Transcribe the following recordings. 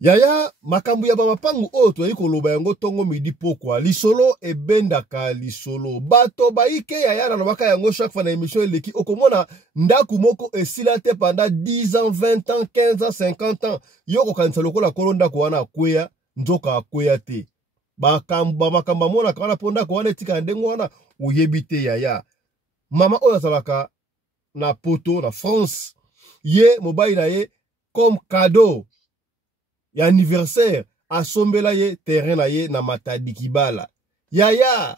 Yaya makambu ya bamapangu oyo toyi koloba yango tongo midi pokwa lisolo ebendaka lisolo bato baike yaya na lobaka yango chaque fois na émission eleki okomona ndaku moko esila te pendant 10 ans 20 ans 15 ans 50 ans yoko kanisa lokola kolonda ko wana akweya nzoka akweya te makamba mona kana ponda ko wana etika ndengo wana oyebite yaya mama oyo azalaka na poto na France ye mobile na ye comme cadeau ya anniversaire asombela ye terrain na ye na Matadi Kibala. Yaya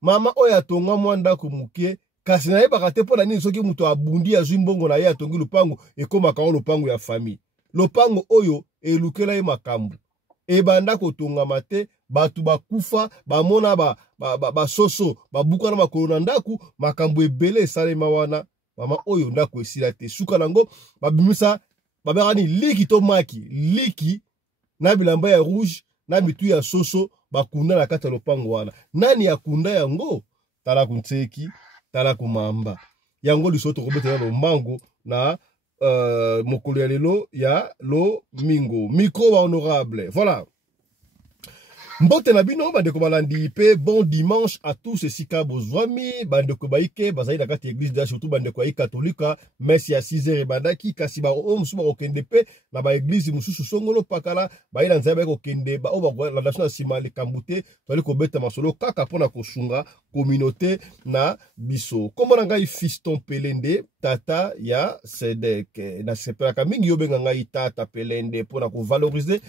mama oya tonga mwanda kumuke kasi na ye bakate pona nini soki muto abundi azwi mbongo na ye atongi lupango ekoma kao lupango ya famille. Lupango oyo elukela ye makambu. Ebanda kotonga mate batu bakufa bamona soso babuka na makolo na ndaku makambu ebele esalema wana mama oyo ndako esila te suka nango babimisa babekani liki to maki liki na bilamba ya rouge na bitu ya soso bakunda na kata lopango wana nani akunda yango tala kunseki tala kumamba yango lisoto kobeta na mango na mokolo ya lelo ya lo mingo micro honorable voilà. Mbote na bino bandeko balandi pe bon dimanche à tous esika bozwami bandeko baike bazali na kati église da surtout bandeko ai katolika messe ya 6h bandaki kasi ba o musuba okende pe na ba église mususu songolo pakala ba ila nzaba ko kende ba o ba la nation simali kambute toli ko beta masolo kaka pona ko sunga communauté na biso komona ngai fiston Pelende tata ya Sedek na sepela kamingi yobenga ngai tata Pelende pona ko valoriser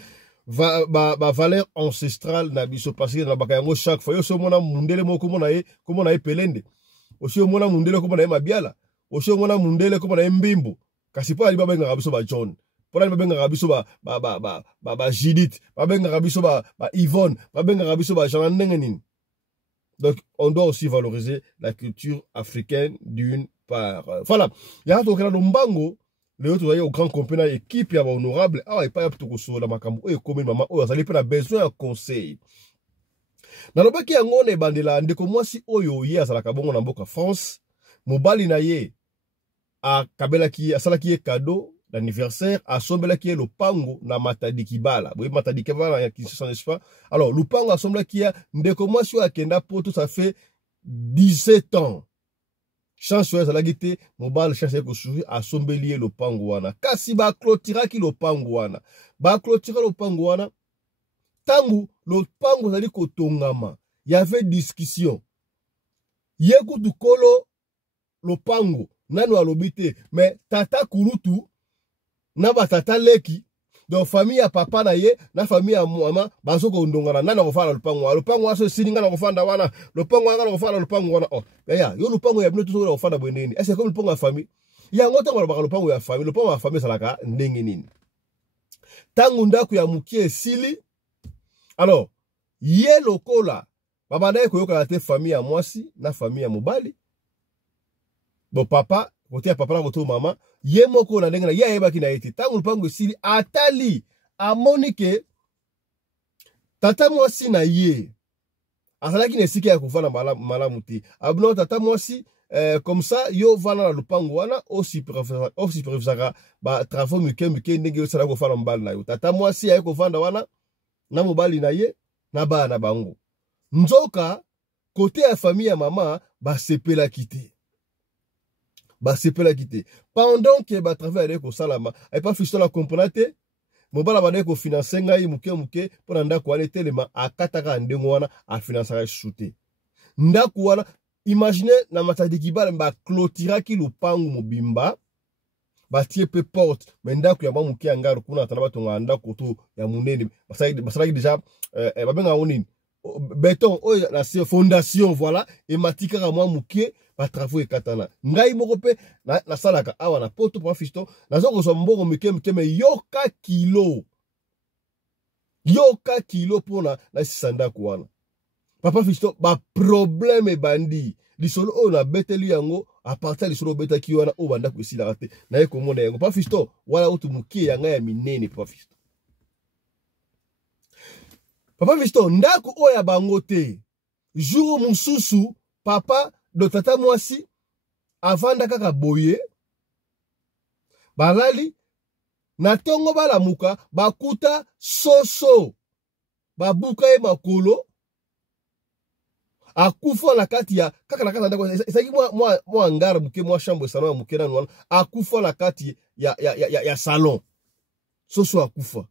valeur ancestrale na biso parce que na bakayango chaque fois yo so mona mundele moko mona ye Pelende osi mona mundele ko mona ye Mabiala osi mona mundele ko mona ye Mbimbo kasi po ali babenga biso ba John po ali babenga biso ba Judith babenga biso ba Yvonne babenga biso ba Jean Ndengenine. Donc on doit aussi valoriser la culture africaine d'une part. Voilà ya to kana mbango le autre au grand compagnie équipe ya honorable et pas to so la makambo e comme mama o azali pe na besoin de conseil na lobaki yango ne bandela ndeko mwasi oyo ye azalaka bongo na mboka France mobali na ye a kabelaki asalaki ye cadeau d'anniversaire asombelaki ye lopango na Matadi Kibala boye Matadi Kibala ya Kinshasa n'est-ce pas. Alors lopango asombelaki ya ndeko mwasi akenda poto ça fait 17 ans. Chance ya zalagite mobile chance ko suvi asombeli le pango wana kasi ba clôtura ki le pango wana ba clôtura le pango wana tangu le pango zali ko tongama y avait discussion yeku dukolo le pango nanu alobite mais tata kurutu na ba tata leki donc famille ya papa na ye na famille ya mama bazoko ndongana nana ko fala lupango aso sininga na ko fanda wana lupango anga ko fala lupango wana oh ya yo lupango ya bino to ko fanda bweneni est-ce que lupango ya famille ya ngota ko ba lupango ya famille salaka ndenge nini tangu ndaku ya mukie sili. Alors ye lokola baba na ko yoka te famille ya mwasi na famille ya mobali bo papa côté papa na côté maman ye moko na ndengena ye yeba kina eti tangu lupango sili atali amonike tata mwasi na ye azalaki na siki ya kufana malamu te abno tata mwasi comme ça yo vana na lupango wana aussi supervisera ba travaux muke ndenge yo sala ko fana mbali na yo tata mwasi ya ko vanda wana na mobali na ye na ba na bango nzoka côté ya famille ya mama ba sepela kité pendant que ba travailler ko salama et pas fisto la comprendre mobala ba ko financer ngai muke pour ndako wana telema akataka ndengo wana a financer shooter ndako wana imaginez na Matadi Kibala ba clôtura ki lupango mobimba ba tie pe porte mais ndako ya muke ngaro kuna tana batonga ndako to ya munene basaki déjà ba benga onini béton o la fondation voilà et matika ka mwa muke ba travaux ekatana ngai moko pe na salaka awa na poto pa fisto nazoko so mbongo mike me yoka kilo pona na sisanda kwana papa fisto ba problème bandi lisolo o na beteli yango a partir lisolo beta ki wana o banda ko sila te na ye komona yango papa fisto wala utu mukie yanga ya minene papa fisto ndako o ya bango te jour mususu papa do tata mwasi avanda kaka boye balali na tongo balamuka bakuta soso babuka ye makolo akufa na kati ya kaka na kati ndako esaki mwa ngara muke mwa chambre salon muke na nwana akufa na kati ya salon soso akufa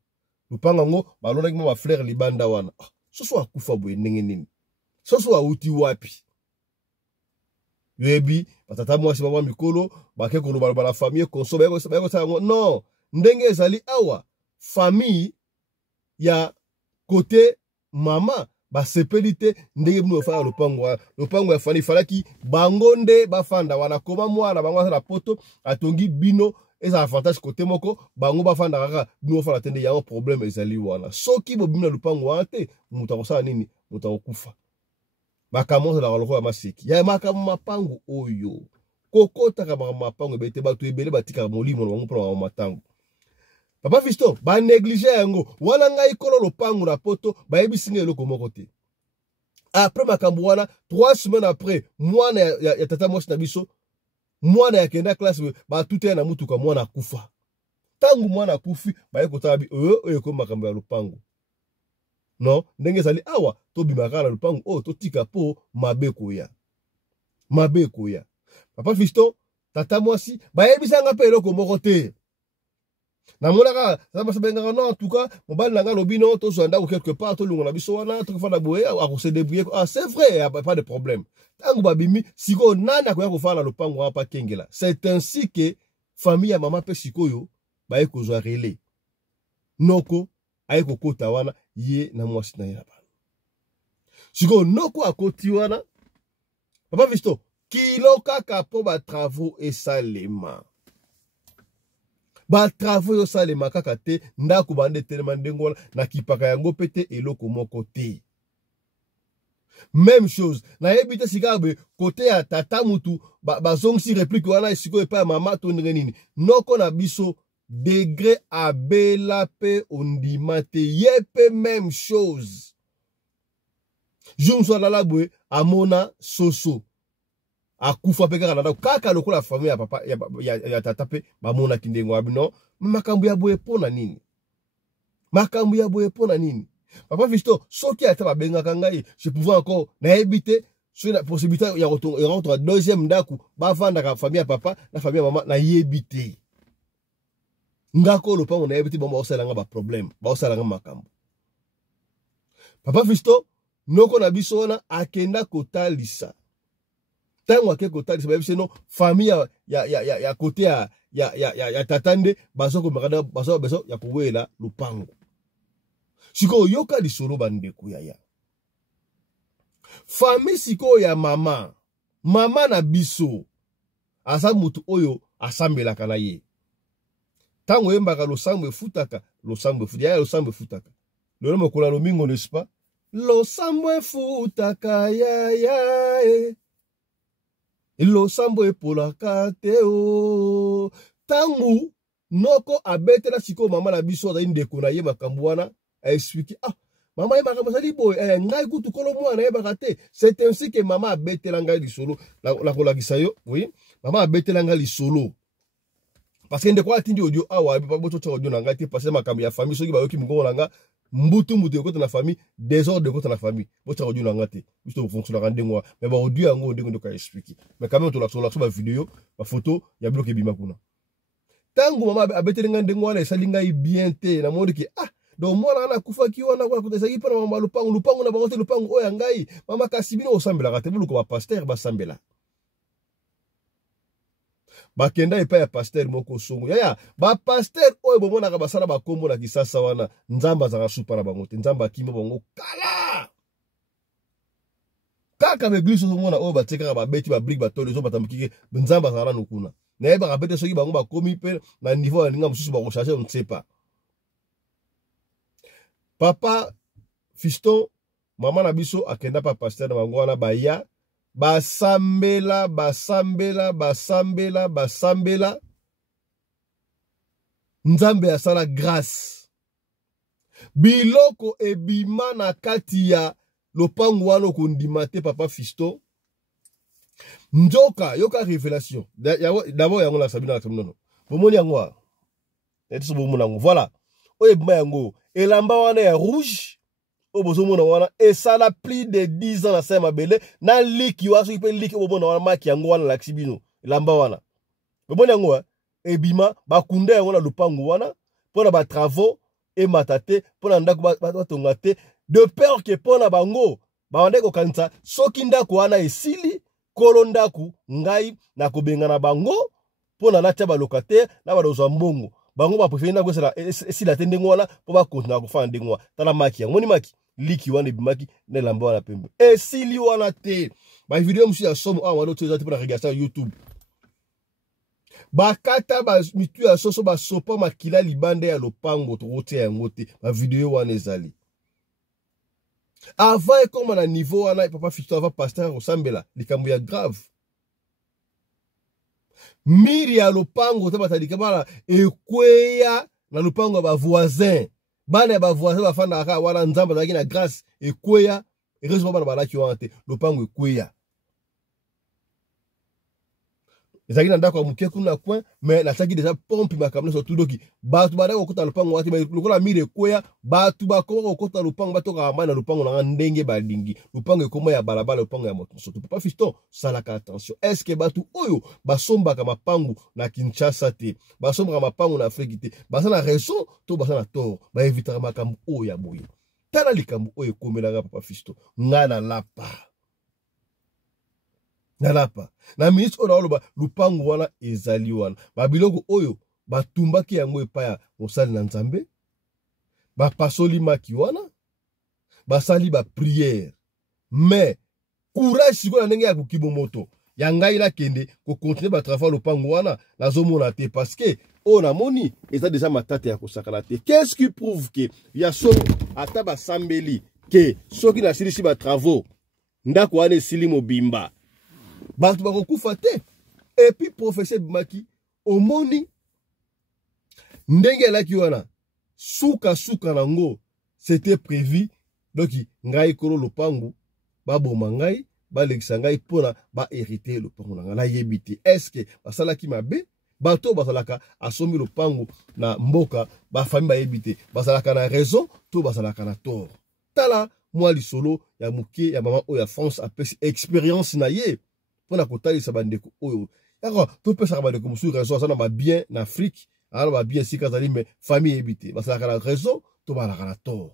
lupanga ngo balona ki ma frère libanda wana soso akufa boye ndenge nini soso auti wapi yebi batata mwasi baba mikolo bake koloba la famille konso bayeko sa ngo non ndenge ezali awa famille ya côté mama basepelite ndenge bino fala lopango ya fani falaki bango nde bafanda wana koma mwana bango na poto atongi bino eza avantage côté moko bango bafanda kaka bino fala tende ya problème ezali wana soki bo bino lopango ante muta kosala nini muta okufa bakamonza la koloko ya maseki ya makamu mapango oyo kokota ka mapango bete batu ebele batika molimo na bango pona matango Papa Fiston, ba négligé yango. Wana ngai kolo lopango na poto, ba yebisinga eloko moko te. Après makambo wana, 3 semaines après, mwana ya tata mwasi na biso, mwana ya kenda classe ba tuté na mutuka mwana kufa. Tangu mwana kufi, ba yekota bi ko makambo ya lopango. Non, ndenge zali awa, to bimaka na lopango, to tika po mabeko ya. Mabeko ya. Papa Fiston, tata mwasi, ba yebisanga pe eloko moko te. Na monaka ça benga non en tout cas mobali nanga lobino to so ndako quelque part to lungo na biso wana to fana boye a ko se débrouiller c'est vrai y a pas de problème tangu babimi siko nana ko ya ko fala lopango apa kengela c'est ainsi que famille ya mama pe sikoyo ba eko zo relé noko ayeko kota wana ye na mwasi na yaba siko noko akoti wana Papa Fiston kilo kaka po ba travaux et salema ba travaux yo salema kaka te ndako bande tellement ndengola na kipaka yango pete eloko moko te même chose na yebite sikabe côté ya tata mutu bazongsi réplique wana siko epa mama to nini noko na biso degré abela pe ondima te yepe même chose jumso la bwe amona soso akufa pe kaka na kaka lokola famille ya papa ya tata pe bamona kindengo abino makambo ya boye pona nini makambo ya boye pona nini Papa Fiston soki ata babenga kangai je pouvais encore na ebité sur la possibilité ya retour deuxième ndaku bavanda ka famille ya papa na famille ya mama na yebité ngako lopango na yebité bomba osalanga ba problème ba osalanga makambo Papa Fiston noko na biso na akenda kotalisa tango ake kotalisa ba biso no famille ya côté ya tatande bazoko makada bazo beso ya kuwela lupango siko yoka lisolo bandeko ya famille siko ya mama na biso asa mutu oyo asambelaka na ye tango yembaka losambo efutaka ya losambo efutaka lelo mokola lomingo n'est-ce pas losambo efutaka ya losambo epolaka te o tangu noko abetela siko mama na biso azali ndeko na ye makambo wana expliquer mama yebaka bazali boye ngai kutu kolo mwana yebaka te c'est ainsi que mama abetela ngai lisolo la kolakisa yo oui mama abetela ngai lisolo parce que ndeko atindi audio awa ba boto tsa audio na ngai te parce makambo ya famille soki bayoki mungongo na nga mbutu ekota na famille désordre ekota na famille boto audio na nga te biso fonctionner ka ndengwa mais ba audio yango ndenge ndo ka expliquer mais quand même to la ba vidéo ba photo ya bloqué bima kuna tangu mama abetela ngai ndengwa na esali ngai bien te na moni ki donc mwana na kufa ki wana kwa kutesaki pana mama lupango na bangote lupango oya ngai mama kasibino osambela ka te buluko ba pasteur basambela bakenda epa ya pasteur moko songo ya ba pasteur oyo bomona ka basala bakombo na kisasa wana nzamba za supa na bangote nzamba kimo bango kala kaka beglise somona oyo bateka ba beti ba brick batole zo batamukike nzamba za rano kuna na eba ka bete soki bango ba komi pe na niveau ya ninga mususu ba ko charger on ne sait pas. Papa Fiston mama na biso akenda pa pasteur na bango wana baya basambela nzambe asala grâce biloko ebima na kati ya lopango wana kondima te Papa Fiston njoka yoka révélation d'abord yango na sabina nono bomoni yango Voilà. Oye yango elamba wana ya rouge obozomona wana esala plus de 10 ans na sa mabele na liki wa soki pe liki obona wana maki yango wana laksi bino elamba wana obona yango ebima bakunda yango na lupango wana pona ba travaux e matate pona ndako batonga te de peur que pona bango bawande ko kanisa soki ndako wana esili kolo ndako ngai na kobenga bango pona latia ba locataire na ba dozwa mbongo bango ba préféré na ko sala esila te ndengo wana po ba continuer ko fana ndengo tala maki yango ni maki liki wana ebimaki na elamba wana pembe esili wana te ba video musu ya somo awa wana otoza te pona regarder sur YouTube bakata ba mitu ya soso ba sopa makila libande ya lopango tokotia yango te ba video wana ezali avant ekoma na niveau wana papa Fiston avant pasteur osambela likambo ya grave miri ya lopango te batalika bana ekweya na lopango ba voisin bana ya ba voisin bafanda aka wana nzamba zaki na grâce ekweya erezo bana balaki wana te lopango ekweya ezaki na ndako ya muke kuna coin mais nataki déjà pompe makambo surtout doki batu badako kokota lopango wati mais lokola mire ekweya batu bakoma kokota lopango batoka amana lopango na ndenge balingi lopango ekoma ya balabala lopango ya moto surtout papa Fiston salaka attention est-ce que batu oyo basombaka mapangu na Kinshasa te basombaka mapangu na Afrique te basa na raison to basa na tort ba éviter makambo oyo ya boye tala likambo oyo ekomelaka papa Fiston ngana lapa nalapa na ministre oyo oloba lupango wana ezali wana babiloko oyo batumbaki yango epaya mosali na nzambe bapasoli maki wana basali ba prière mais courage sikoyo ndenge ya kokibomoto ya ngai nakende kokontinue batrava lupango wana nazomona te parce que oyo namoni eza déjà matata ya kosakana te qu'est-ce qui prouve que ya solo ata basambeli ke soki nasilisi batravaux ndako wana esili mobimba batu bakokufa te et puis professeur Bimaki omoni ndenge elaki wana suka nango c'était prévu donc ngai kolo lopango baboma ngai balekisa ngai pona ba hériter lopango na ngai yebi te est-ce que basalaki mabe bato basalaka asombi lopango na mboka ba famille bayebi te basalaka na raison to basalaka na tort tala moi lisolo ya muke ya mama oyo ya France apesi expérience na ye pona kotalisa bandeko oyo yako to pesa bandeko musu raison sana ba bien na Afrique ala ba bien sika zali mais famille ebité basalaka na raison to balaka na tort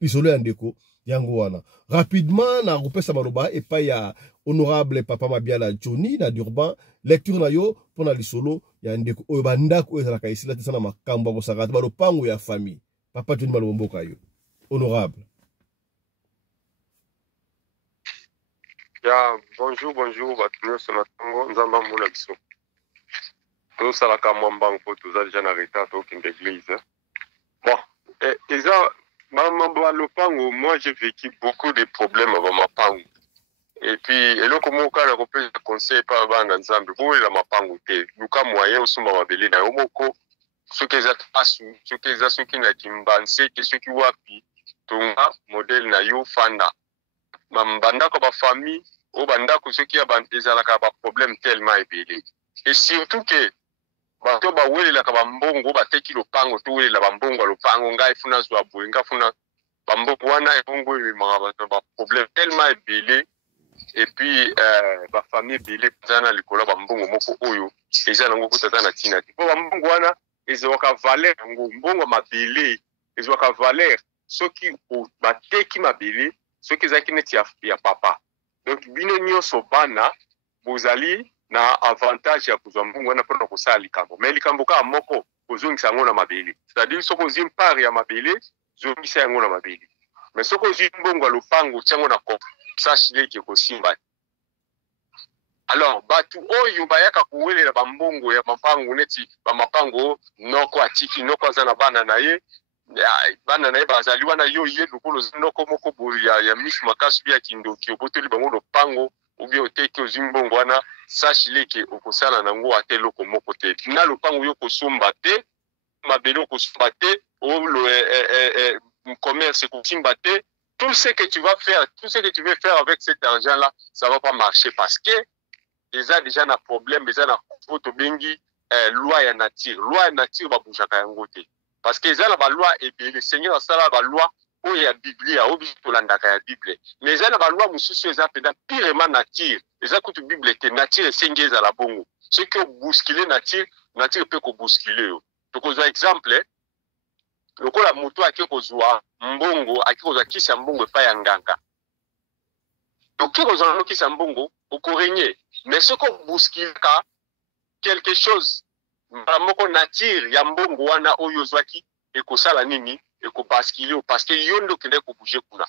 isolo ya ndeko yango wana rapidement na kopesa maloba epai ya honorable papa Mabiala Johnny na Durban lecture na yo pona lisolo ya ndeko oyo bandako oyo ezalaka isila te sana makambo bosaka ba lopango ya famille papa Johnny malomboka yo honorable. Ya, bonjour, Batumio Sonatongo, Nzamba Moula Biso. Tout ça, la Kamambang, pour tout ça, déjà, en retard, au King d'église. Bon, et ça, Maman Lopango, moi, j'ai vécu beaucoup de problèmes avec ma pango. Et puis, et là, comme on a repris le conseil par Bang Nzambe, vous, la Mapango, nous, comme moyen, au Souma Mabeli, na Omoko, ceux qui ont ceux qui n'ont kimbanse, ceux qui wapi, Tonga, modèle na yo, Fanda. Mambanda ko ba famille o banda ko soki ya banteza la ka ba problème tellement ébélé et surtout que ba to ba wele la ka ba mbongo ba teki lopango to wele la ba mbongo lopango ngai funa zwa buinga funa ba mbongo wana mbongo mi ba problème tellement ébélé et puis ba famille ébélé zana likola ba mbongo moko oyo eza nango kutata na tina ti ba mbongo wana ezo ka valeur ngo mbongo mabélé ezo ka valeur soki o ba teki mabélé ce qui est neti ya papa. Donc, bino nyonso bana, bozali na avantage ya kuzwa mbungu wana pona kusala likambo. Mais likambo ka moko, kozongisa yango na mabele. C'est-à-dire, soko ozwi mpare ya mabele, zongisa yango na mabele. Mais soko ozwi mbongo ya lopango, tiango na ko, sache ki kosimba. Alors, batu oyo bayaka kuwelela bambongo ya mapango neti, ba mapango noko atiki, noko azana bana na ye, bana na ye bazali wana yo ye lokolo noko moko boya ya misu makasu bia kindoki oboteli bango lopango obi oteki ozimbongo wana sache leke okosala nango ate loko moko te na lopango yo kosomba te mabelo kosomba te o commerce kosimba te tout ce que tu vas faire tout ce que tu veux faire avec cet argent là ça va pas marcher parce que déjà na problème déjà na photo bengi loi ya nature babujaka yango te parce que eza na baloi ebele seigneur asala baloi oyo ya biblia oyo biso tolandaka ya bible mais eza na baloi mosusu eza mpenza pirement nature eza kutu bible te nature esengi ezala bongo soki obuskile nature mpe kobuskile yo tokozwa exemple lokola moto ake kozwa mbongo ake kozwa kisi ya mbongo epai ya nganga oke kozwa no kisi ya mbongo okorenye mais soki obuskilaka quelque chose mbala moko nature ya mbongo wana oyo ozwaki ekosala nini ekobaskile parce que yo nde okende kobouge kuna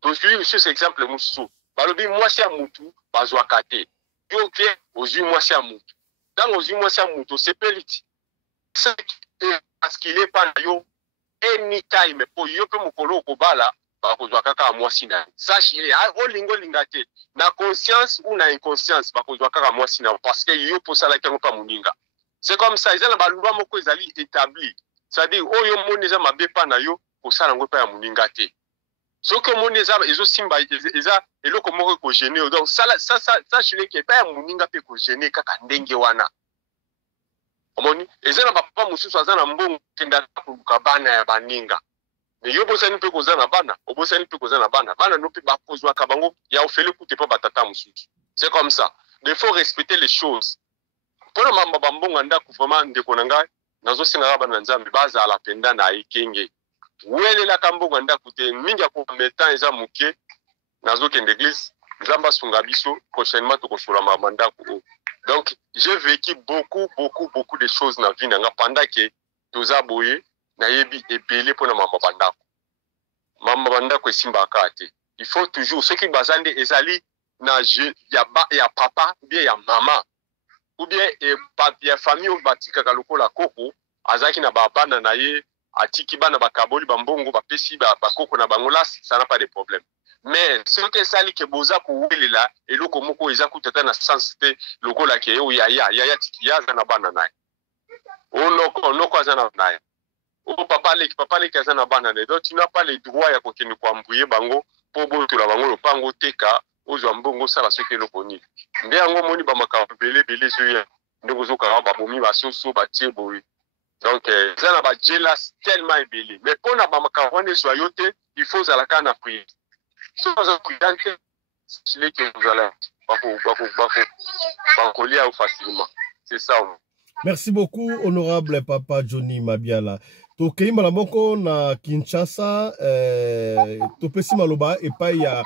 tozwi lisusu exemple mosusu balobi mwasi ya mutu bazwaka te yo ke ozwi mwasi ya mutu ntango ozwi mwasi ya mutu osepeli ti baskile mpa na yo anytime po yo mpe mokolo okobala bakozwa kaka mwasi na yo sache olinga te na conscience ou na inconscience bakozwa kaka mwasi na yo parce que yo mpo osalaki yango mpa moninga c'est comme ça eza na balwa moko ezali établi c'est-à-dire oyo omoni eza mabe mpa na yo kosala yango mpa ya moninga te soki omoni ezosimba eza eloko moko ekogene yo donc sachele ke epai ya moninga mpe ekogene kaka ndenge wana omoni eza na bapapa mosusu aza na mbongo kenda koluka bana ya baninga mais yo obosani mpe koza na bana bana no mpe bakozwaka bango ya ofele kute mpo batata mosusu c'est comme ça il faut respecter les choses mpona mamba bambongo ndako vraiment ndeko na ngai nazosengaka bana nzambe bazala penda na ekenge welelaka mbongo ndako te mingi ya kometa eza moke nazokende église nzambe asunga biso prochainement tokosola mama ndako donc j'ai vécu beaucoup de choses na vie nanga pendant que toza boye nayebi ebele mpona mama bandako esimbaka te il faut toujours soki bazande ezali na ya papa ou bien ya mama ou bien ya famille oyo batikaka lokola koko azalaki na babana na ye atiki bana bakaboli bambongo bapesi bakoko na bango là ça n'a pas de problème mais soki esali ke boza kowelela eloko moko eza kutata na sens te lokola ke oyo yaya tiki ya aza na bana na ye onoko aza na bana ye o papa leki aza na bana na ye donc tu n'as pas le droit ya kokende koambouye bango mpo botola bango lopango teka ozwa mbongo osala soki eloko nini nde yango omoni bamakambo ebele ezoya ndenge ozokaka babomi basoso batie boye donc eza na bajelas tellement ebele mais mpona bamakambo wana ezwa yo te il faut ozala kaka na priere soki oza prudent te sileke ozala bakolia yo facilement c'est ça. Merci beaucoup honorable papa Johnny Mabiala. Tokei malamoko na Kinshasa topesi maloba epai ya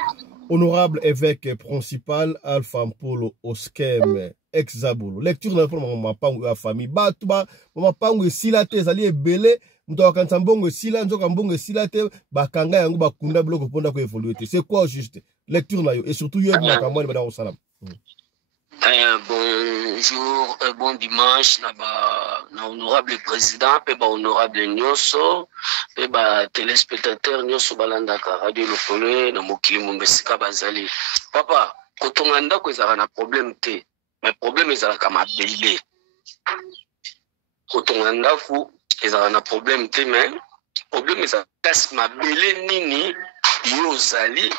honorable évêque principal Alpha Mpolo Oskem ex-Zabolo. Lecture na pour mapango ya famille batu ba mapango esila te ezali ebele muto akanza mbongo esila nzoka mbongo esila te bakanga yango bakunda biloko ponda ko évoluer te. C'est quoi juste lecture na yo et surtout yo makambo ni bana osalam. Bonjour, bon dimanche, na honorable président, pe ba honorable Nyoso, pe ba téléspectateur Nyoso balandaka radio lokolo na mokili mombesika bazali. Papa, kotonga ndako ezala na problème te, mais problème ezala ka mabele. Kotonga ndako ezala na problème te, mais problème ezala kasi mabele nini yo zali,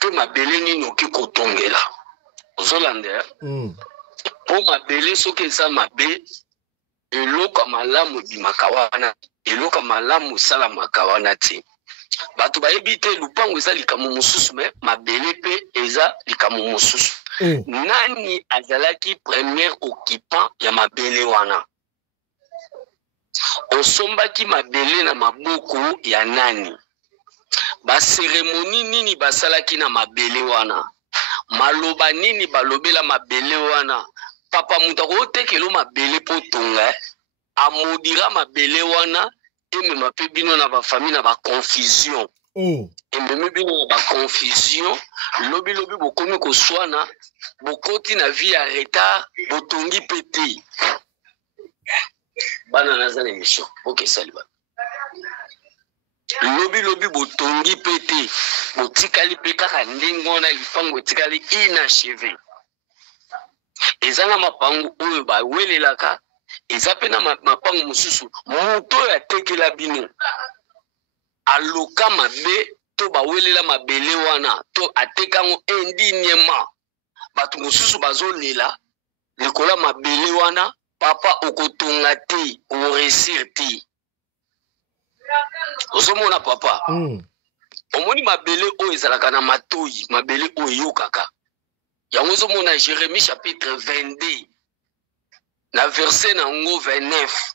pe mabele nini oki kotongela. Zolande po mabele soki eza mabe eloko malamu bimaka wana eloko malamu salamaka wana te bato bayebi te lupango eza likambo mosusu me mabele pe eza likambo mosusu nani azalaki premier occupant ya mabele wana osombaki mabele na maboko ya nani baseremoni nini basalaki na mabele wana maloba nini balobela mabele wana papa mutako otekelo mabele po tonga amodira mabele wana emema pe bino na ba famille na ba confusion emema bino na ba confusion lobi bokomi koswana bokoti na vie ya retard botongi pete bana nazana émission OK salut lobi botongi pete botikali pe kaka ndenge wana lipango etikali inachevé ezana mapango oyo bawelelaka eza pe na mapango mosusu moto ya tekela bino aloka mabe to bawelela mabele wana to atekango indignement bato mosusu bazolela likola mabele wana papa okotonga te oresir te ozomona papa omoni mabele oyo ezalaka na matoyi mabele oyo eyokaka yango ozomona Jérémie chapitre 22 na verset nango 29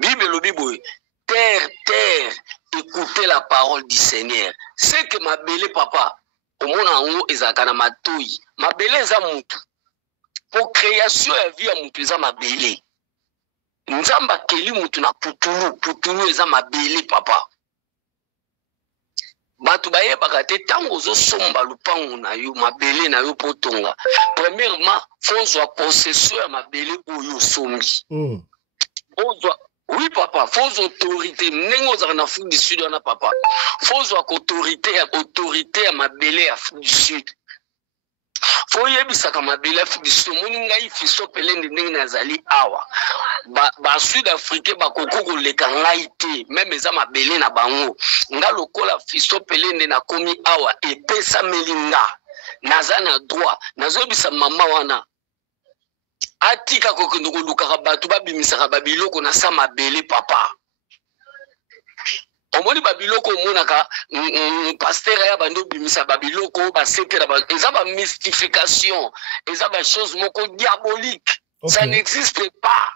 Bible elobi boye terre écoutez la parole du Seigneur c'est que mabele papa omona yango ezalaka na matoyi mabele eza mutu pour création ya vie ya mutu eza mabele nzamba akeli mutu na putulu eza mabele papa bato bayebaka te ntango ozosomba lupango na yo mabele na yo potonga premièrement fozwa possession ya mabele oyo osombi oui papa fozwa autorité ndenge ozalaka na Afrique du Sud wana papa fozwa autorité ya mabele ya Afrique du Sud foyebisaka mabele Afrique du Sud omoni ngai fiso pelende ndenge nazali awa basud africain bakoko koleka ngai te meme eza mabele na bango nga lokola fiso pelende nakomi awa epesameli nga naza na droit nazoyebisa mama wana atika kokende kolukaka bato babimisaka babiloko na sa mabele papa omoni babiloko omonaka pasteur ya bando bimisa babiloko basekela eza ba mystification eza ba chose moko diabolique ça n'existe pas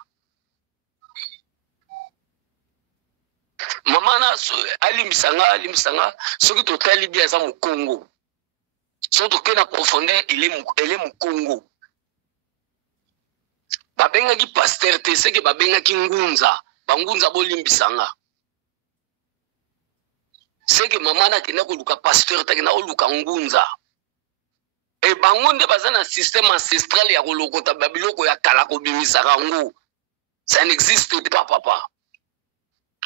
mama na alimisanga soki totali bia za mukongo so toke na profondeur ele mukongo babengaki pasteur te seke babengaki bangunza bolimbisanga c'est que maman na kena koluka pasteur ta kena koluka ngunza e bango nde baza na système ancestral ya kolokota babiloko ya kala kobimisaka ngo ça n'existe pas papa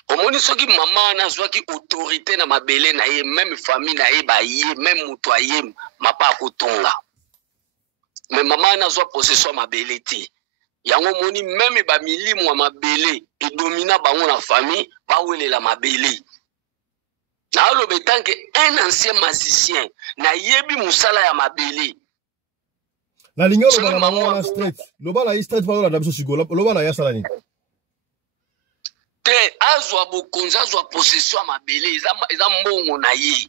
omoni soki maman na zwaki autorité na mabele na ye même famille na ye ba ye même mutu aye mapa kotonga mais maman na zwa possession mabele te yango moni même ba milimu ya mabele e domina bango na famille ba welela mabele na lobe tanke un ancien magicien na yebi musala ya mabele na lingo lo bana mama na street lo bana street pa lo na biso sigo lo bana ya sala ni te azwa bokonza azwa possession ya mabele eza mbongo na ye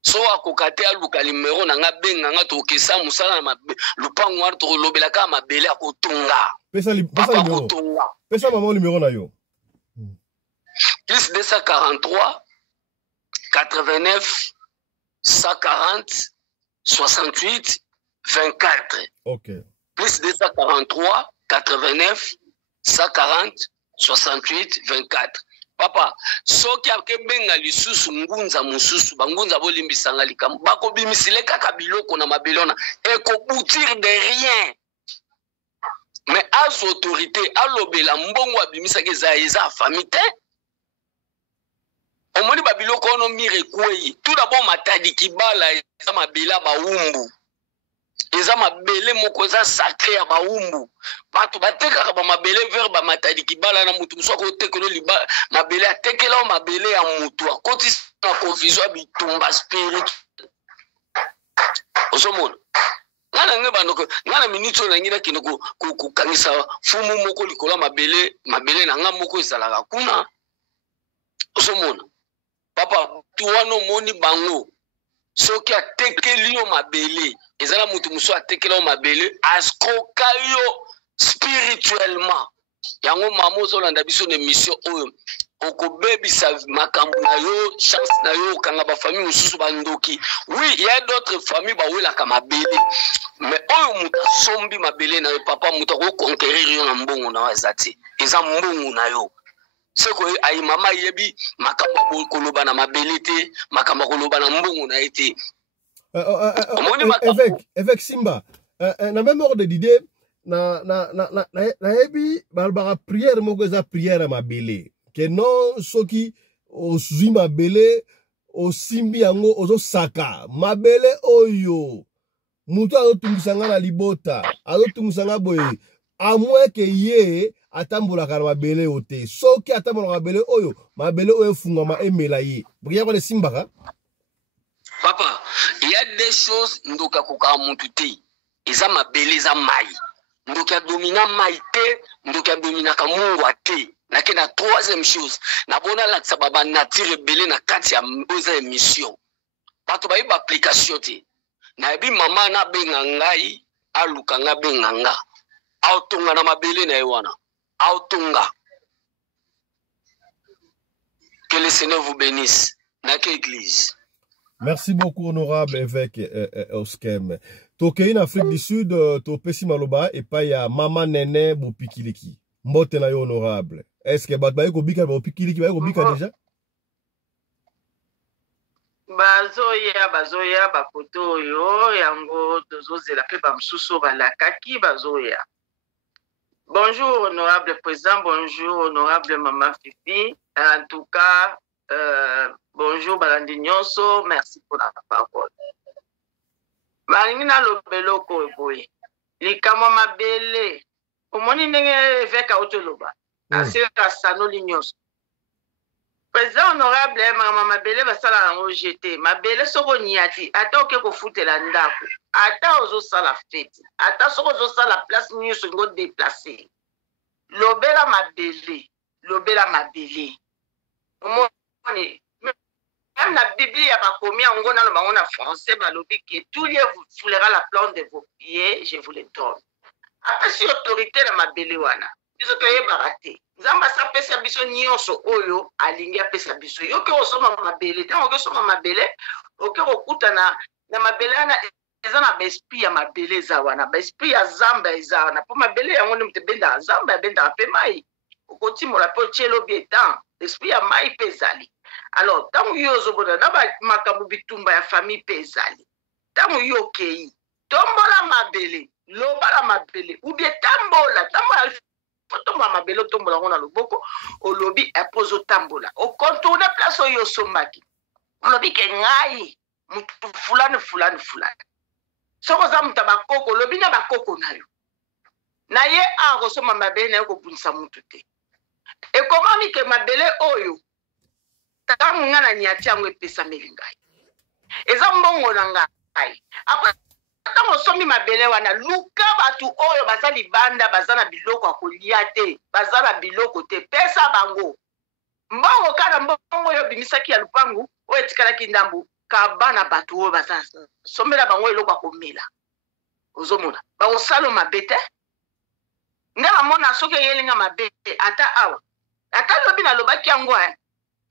so akokate aluka limero na nga benga nga tokesa musala na lupango wana tolobelaka mabele akotonga pesa mama limero na yo plus 243 89 140 68 24. Ok. Plus 243 89 140 68 24. Papa, soki ake benga lisusu ngunza mususu bangunza bolimbisanga likambo bako bimisile kaka biloko na mabelona eko boutir de rien. Mais as autorité alobela mbongo abimisaka eza famille. Omoni babiloko ono mire kwei tout d'abord matadi kibala eza mabela baumbu eza mabele moko eza sacré ya baumbu bato batekaka ba mabele vers ba matadi kibala na mutu muso ko tekelo liba mabele atekela mabele ya mutu akoti na confusion bitumba spirit osomona ngana ngebandoko ngana minito na ngina kinoko kukanisa fumu moko likola mabele na nga moko ezalaka kuna osomona papa tuwano moni bango soki atekeli yo mabele ezala mutu muso atekela yo mabele askoka yo spirituellement yango mamo zolanda biso na mission oyo okobebisa makambo na yo chance na yo kanga ba famille mususu bandoki oui il y a d'autres familles bawelaka mabele mais oyo mutu sombi mabele na yo papa mutu ko conquérir yo na mbongo na wazati eza mbongo na yo seko ay mama yebi makamba koloba na mabelete makamba koloba na mbongo na été avec Simba na même ordre d'idée na yebi balbara prière moko za prière mabele que non soki ozwi mabele osimbi yango ozosaka mabele oyo mutu azotungisanga na libota azotungisanga boye à moins que ye atambolaka na mabele ote soki atambolaka mabele oyo fungama emela ye bria ko le simbaka papa il y a des choses ndoka koka mutu te eza mabele eza mai ndoki adomina mai te ndoki adominaka mungu ate nake na troisième chose nabona lakisa babanature ebele na kati ya oza émission bato bayiba application te nayebi mama nabenga ngai aluka nga benga nga aotonga na mabele na ye wana aotonga. Que le Seigneur vous bénisse. Nake église. Merci beaucoup, honorable évêque Oskem. Tokei en Afrique du Sud, topesi maloba et pas ya Mama Nene Bopikiliki. Mbote na yo honorable. Est-ce que batbaye ko bika Bopikiliki baye ko bika déjà? Bazoya bakoto yo yango tozozela pe bamsusu balakaki bazoya. Bonjour honorable président, bonjour honorable maman Fifi. En tout cas, bonjour Balandi Nyonso, merci pour la parole. Marina Lobeloko Eboye, Likama Mabele, Omoni Nenge Veka Otoloba, Asira Sano Nyonso. Président honorable, Maman Mabele Basala en OGT, Mabele Soro Niati, Ata Oke Kofute la Ndaku, Ata Ozo Sala Fete, Ata Soro Ozo Sala Place Nyonso Ngo déplacé. Lobela Mabele, Lobela Mabele. Même la Bible, il y a pas commis en gros dans le monde français, balobi que tout lieu vous foulera la plante de vos pieds, je vous le donne. Après, si autorité dans ma belewana, ils ont payé baraté. Zamba sa pesa biso nyonso oyo alingi pesa biso. Yo ke osoma ma bele, tant que osoma ma bele, oke okuta na ma bele na eza na esprit ya ma bele za wana, ba esprit ya zamba eza wana. Po ma bele yango ni mtebenda zamba benda pe mai. Okoti mo la po chelo bietan, esprit ya mai pezali. Alors, tant yo zobona na ba makambu bitumba ya famille pezali. Tant yo kei, tombola mabele, lobala mabele, ou bien tambola, tambola tombola mabele tombola ngona loboko, o lobi apozo tambola. O contourne place yo somaki. O lobi ke ngai mutu fulani. Soko za mutabakoko, lobi na bakoko na yo. Na ye a rosoma mabele na yo ko bunisa mutu te. Et comment mi ke mabele oyo tangu ngana nyati yango epesa melingai eza mbongo na ngai après tango somi mabele wana luka batu oyo baza libanda baza na biloko akolia te baza na biloko te pesa bango mbongo kana mbongo yo bimisaki ya lupangu oyo etikalaki ndambu kabana batu oyo baza somela bango eloko akomela ozomona bakosala mabete nga mona soki yelinga mabete ata awa ata lobi na lobaki yango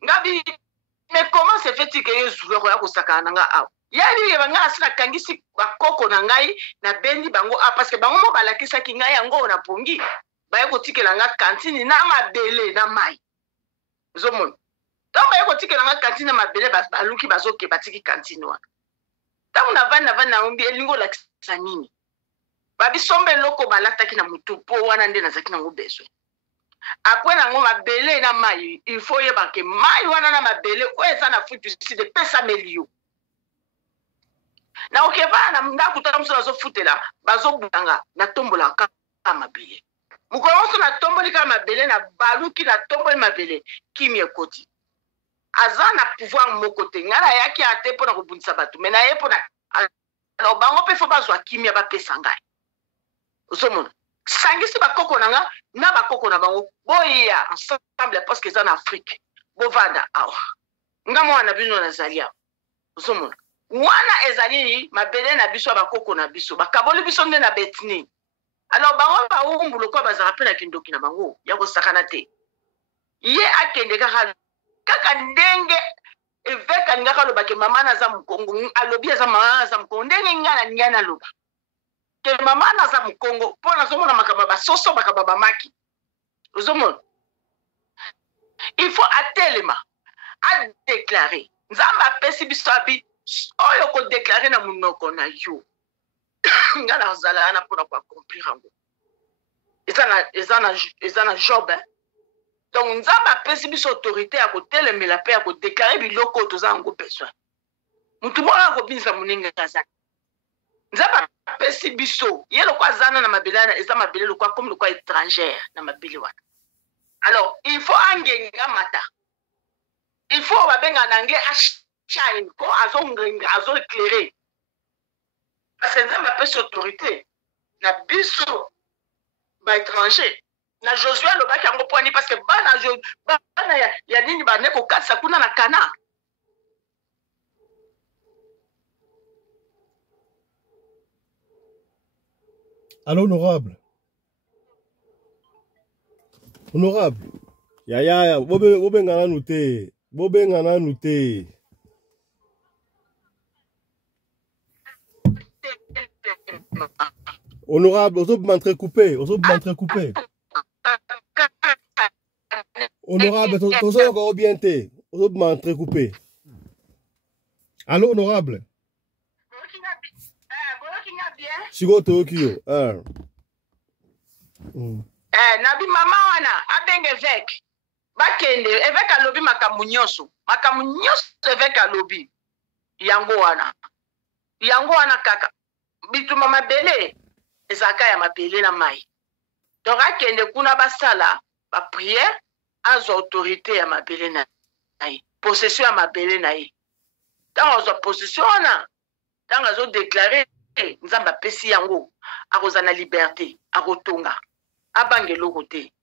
ngabi mais comment se fait-il que Yesu ko yakosaka na nga awa yali banga asina kangisi bakoko na ngai na bendi bango parce que bango mo balakisa ki ngai yango na pongi ba yako tikela nga kantine na mabele na mai zomon donc ba yako tikela nga kantine na mabele baluki bazoke batiki kantine wa tangu na vana ombi elingo la kisanini babisombe loko balataki na mutupo wana nde nazaki nango besoin. Après nango mabele na mai il faut yeba ke mai wana na mabele o eza na futu si de pesa melio na okeba na ndaku tamuso na zo futela bazo banga na tombola ka mabele mukolonso na tomboli ka mabele na baluki na tomboli mabele kimi ekoti azana pouvoir moko te ngala yaki ate pona ko bunisa batu mena ye pona alors bango pe fo bazwa kimi ba pesa ngai osomona sangisi bakoko nanga na bakoko na bango boya ensemble parce que c'est en Afrique bovanda awa ngamo wana bino na zalia osomona wana ezali mabele na biso bakoko na biso bakaboli biso nde na betni alors bango ba umbulo ko bazara pe na kindoki na bango ya ko sakana te ye akende kaka ndenge eveka ngaka lobake mama na za mkongo alobi za mama za mkongo ndenge ngana loba que maman na za mkongo pour na zomona makaba basoso bakaba maki uzomona il faut atelema a déclarer nzamba pesi bisabi oyo ko déclarer na munoko na yo ngala zala na pour pas accomplir ngo ezana job donc nzamba pesi biso autorité ya ko telemela pe ya ko déclarer biloko toza ngo besoin mutu mona ko binza muninga kaza nzamba pesi biso yelo kwa zana na mabelana eza mabelelo kwa comme le quoi étrangère na mabeli wana alors il faut angenga mata il faut babenga nange a shine ko azo éclairer parce que nzamba pesi autorité na biso étranger. Na Josué alobaki yango pwani parce que bana ya nini bane kokatisa kuna na Kana. Allô, honorable. Honorable. Ya. Bobe ngana nute. Bobe ngana nute. Honorable, oso m'entre coupé. Honorable, tozo encore bien te. Oso m'entre coupé. Allô, honorable. Sigo Tokyo. Nabi mama wana abenge évêque. Bakende évêque alobi makambo nyonso évêque alobi yango wana kaka bituma mabele ezaka ya mabele na mai donc akende kuna basala ba prière azo autorité ya mabele na ye possession ya mabele na ye tant azo possession wana tant azo déclarer nzamba pesi yango akozana liberté akotonga abangeloko te.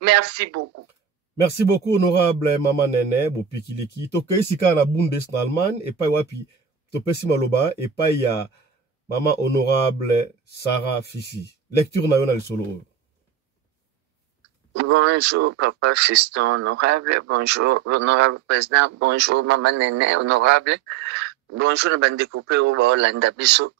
Merci beaucoup. Merci beaucoup, honorable Maman Nene, Bopikiliki. Toke isika na Bundesnalman, et pas wapi, Topesi Maloba, et pas ya Maman honorable Sarah Fissi. Lecture na yon al solo. Bonjour, papa fiston honorable. Bonjour, honorable président. Bonjour, Maman Nene, honorable. Bonjour, bande coupé au Hollanda biso.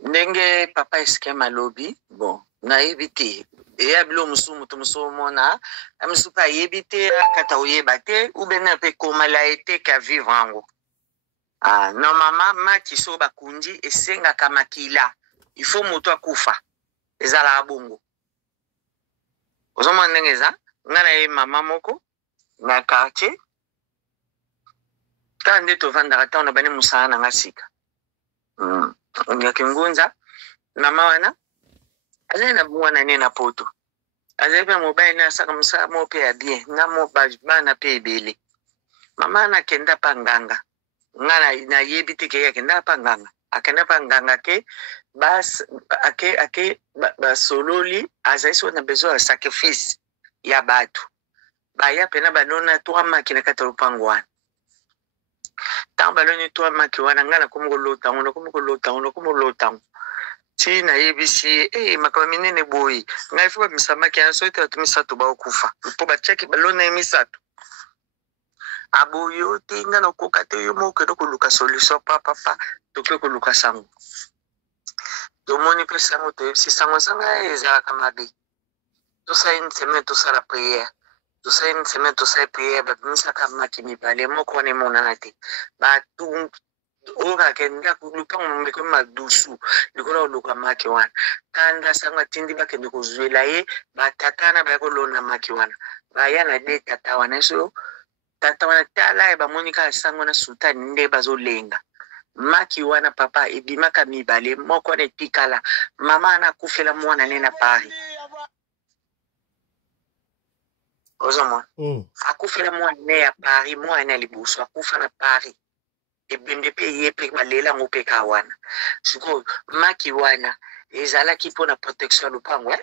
Ndenge papa eske malobi, bon, na évité. Et à blo musumu mona amsupa yebite kata oyebate ou bena pe komala été ka vivre ango. Ah non mama maki so bakundi esenga kama kila. Il faut moto akufa. Ezala bongo. Ozoma ndengeza ngana ye mama moko na quartier. Tande to vanda kata ona bane musana ngasika. Nyakingunza mama wana azena bwana nena poto azebe mobile na saka musa mo pe ya bien na mo bana pe ebele mama na kenda panganga ngana na yebiti ke kenda panganga akenda panganga ke bas ake ba sololi azaiso na besoin de sacrifice ya batu ba ya pena banona to makina katalo pangwana tant baloni to makiwana ngana kumgolota ngono ti na yebisi makama minene boyi ngai fuba misama ke anso ite atumisato ba okufa po ba check balona emisatu aboyo tinga no kokate yo mo kedo ko luka solution papa to ko luka sango to moni pesa mo to si sango sanga eza kama bi to sa une semaine to sa la prière to sa une semaine to sa prière ba misa kama kimi bale mo ko ne monanate ba tu oga kenda kulupango mbeko madusu likolo luka maki wana kanda sanga tindi bakende kuzwela ye batatana bakolona maki wana bayana de tata wana so tata wana tala ba monika sango na sultani nde bazolenga maki wana papa ebimaka mibale moko ne tikala mama na kufela mwana nena pari ozoma akufela mwana ne ya pari mwana libuso akufa na pari ebende pe yepe balela ngope kawana siko maki wana ezala kipo na protection lupango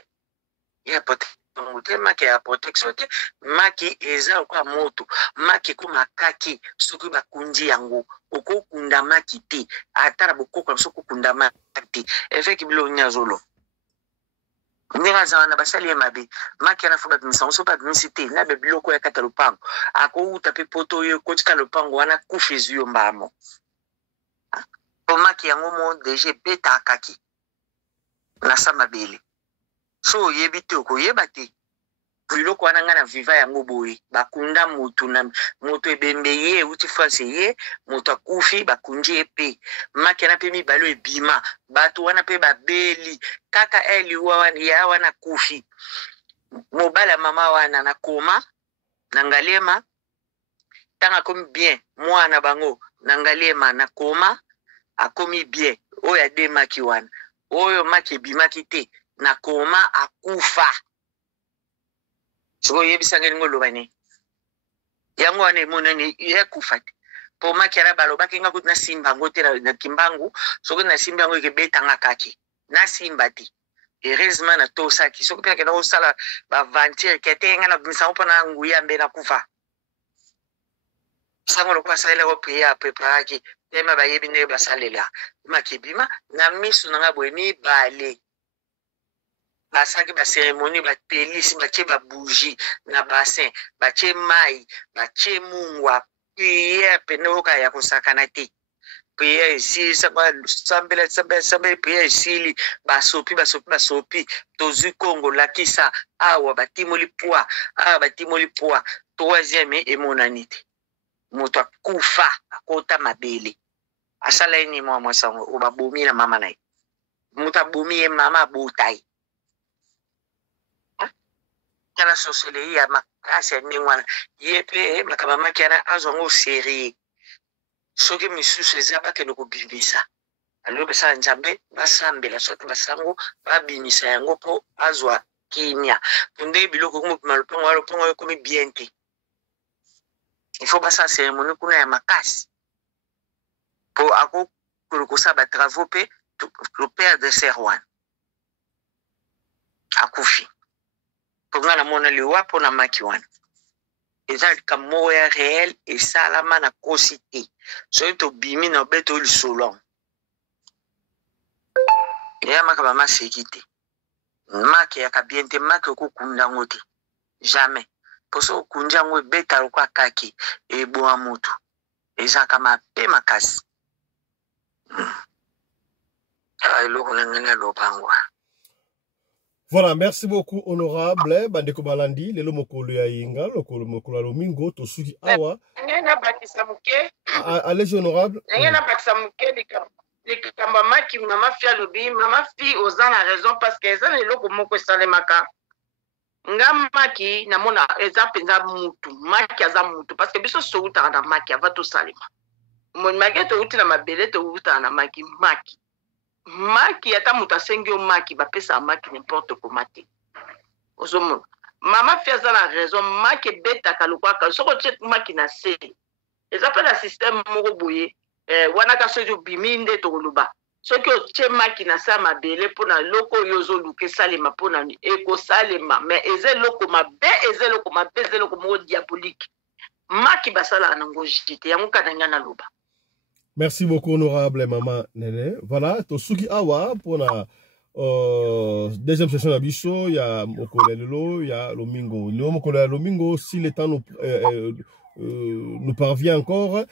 ya protection te maki ya protection te maki eza kwa moto maki ko makaki soko bakunji yango okokunda maki te atara bokoko soko kunda maki efeki bilo nyazolo ndinga zawana basali mabe maki na fuba bimisa so pa bimisite na be biloko ya kata lupango ako utape poto yo kotika lupango wana kufizu yo mbamo po maki yango mo deje beta akaki na sama bele so yebite ko yebate biloko wana ngana viva yango boye bakunda mutu na moto ebembe ye uti fase ye moto akufi bakunji epe maki na pe mibalo ebima batu wana pe babeli kaka eli ya wana kufi mobala mama wana na koma na ngalema tanga komi bien mwana bango na ngalema na koma akomi bien oya de maki wana oyo maki ebimaki te na koma akufa so yebisa ngeli ngolo bane yango wane monani yakufati po makera balo bakinga kutna simba ngote na kimbangu so na simba ngo ikebeta ngakaki na simba ti heureusement na tosaki soki mpe akenda kosala baventure kete nga na bimisa ngo mpona nguya mbe na kufa sango lokola asalelaka priere apreparaki tema bayebi ndenge basalela makibima na miso na nga boye mibale basaki baceremonie bapelisi batie babougie na bassin batie mai batie mungwa priere pene oka ya kosakana te priere esili sambela priere esili basopi tozwi kongo lakisa awa batimoli poa troisième emonani te moto akufa akota mabele asala ye nini mwa sango obabomi na mama na ye moto abomi ye mama abota ye kala sosele ya makasi ya ndenge wana ye mpe makambo amaki ana azwango serie soki misusu eza bakende kobimisa alobi besala nzambe basambela soki basango babimisa yango mpo azwa kimia po ndenge biloko komopima lopango wa lopango ekomi bien te il faut basala cérémonie kuna ya makasi po akokosala batravaux mpe le père de ser wana akufi po nga namona liwa mpo na maki wana eza likambo moko ya réel esalama na kosi te soki tobimi na obeto lisolo eya maka bamaseki te maki yaka bien te maki okokunda yango te jamais poso okunja yango ebeta lokwa kaki eboa motu ezaka mabe makasi eloko na ngani alobango. Voilà, merci beaucoup, honorable. Bandeko Balandi, lelo mokolo ya inga, mokolo ya lomingo, tosuki awa. Allez-y, honorable. Likamba maki mama fia lobi, mama fi ozana raison parce que ezana eloko moko esalemaka. Nga maki namona eza penza mutu, maki aza mutu parce que biso souta na maki ava to salima. Mon maki to uti na mabele to uta na maki. Maki ata muta sengyo maki bapesa maki n'importe comment te ozomona mama fia za la raison maki beta kalukwa ka soko tche maki na se eza pa na système moko boye wana ka sojo biminde to luba soki o tche maki na sa mabele pona loko yozo luke salema pona ni eko salema mais eze loko mabe loko mo diabolique maki basala na ngojite yango kadanga na luba. Merci beaucoup, honorable maman Nene. Voilà, tosuki awa pour la deuxième session d'Abisso. Il y a Mokolelo, il y a Lomingo. Lomingo, si le temps nous parvient encore,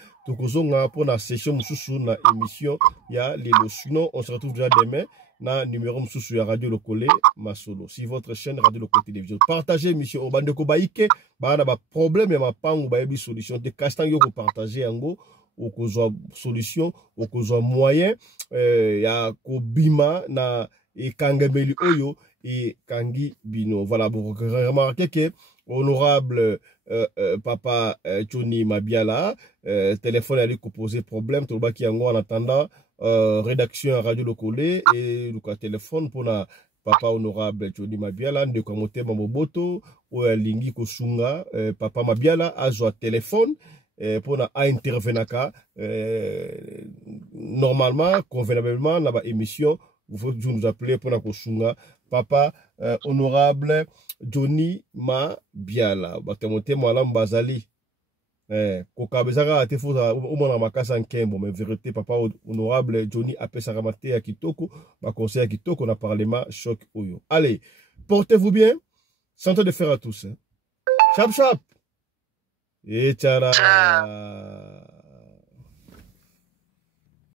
pour la session sous la émission, il y a les sinon on se retrouve déjà demain. Na numéro sous ya Radio Lokole Masolo. Si votre chaîne Radio Lokole Télévision. Partagez mission Obandeko Baike, ba na ba problème ya mapangu ba yebi solution de castan yo ko partager yango. Okozwa solution, okozwa moyen ya kobima na ekangameli oyo et kangi bino. Voilà, vous remarquez que honorable papa Johnny Mabiala téléphone allait poser problème to baki yango en attendant rédaction à Radio Lokole et le téléphone pour la papa honorable Johnny Mabiala de komote mamoboto ou lingi kosunga papa Mabiala azwa téléphone pour intervenir normalement, convenablement, dans l'émission, vous nous appelez pour la papa honorable Johnny Mabiala. Batemote Malam Bazali. Kokabezaka ate foza omona makasa nkembo, mais vérité papa honorable Johnny apesa ramate ya kitoko, ba conseil ya kitoko na parlement choc oyo. Allez, portez-vous bien. Santé de fer à tous. Chap chap. Et tchara.